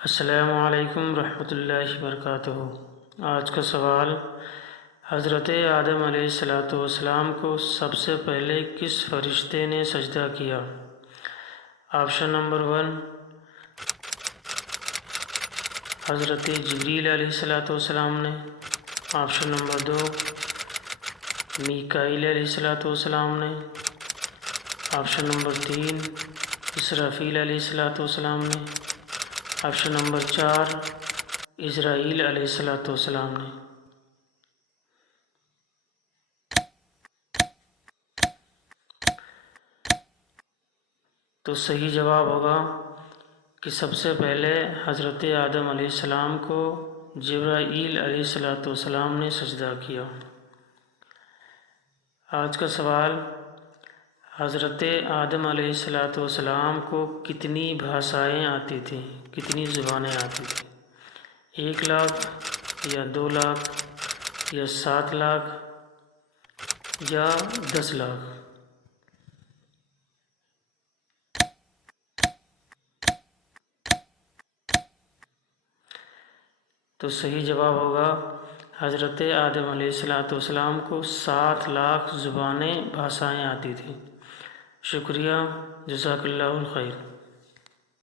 السلام علیکم ورحمۃ اللہ وبرکاتہ۔ آج کا سوال، حضرت آدم علیہ السلام کو سب سے پہلے کس فرشتے نے سجدہ کیا؟ آپشن نمبر 1 حضرت جبریل علیہ السلام نے، آپشن نمبر 2 میکائیل علیہ السلام نے، آپشن نمبر 3 اسرافیل علیہ السلام نے، آپشن نمبر 4 اسرائیل علیہ السلام نے۔ تو صحیح جواب ہوگا کہ سب سے پہلے حضرت آدم علیہ السلام کو جبرائیل علیہ السلام نے سجدہ کیا۔ آج کا سوال، حضرت آدم علیہ السلام کو کتنی بھاشائیں آتی تھیں، کتنی زبانیں آتی تھیں؟ 1 لاکھ یا 2 لاکھ یا 7 لاکھ یا 10 لاکھ؟ تو صحیح جواب ہوگا حضرت آدم علیہ السلام کو 7 لاکھ زبانیں بھاشائیں آتی تھیں۔ شکریہ، جزاک اللہ الخیر۔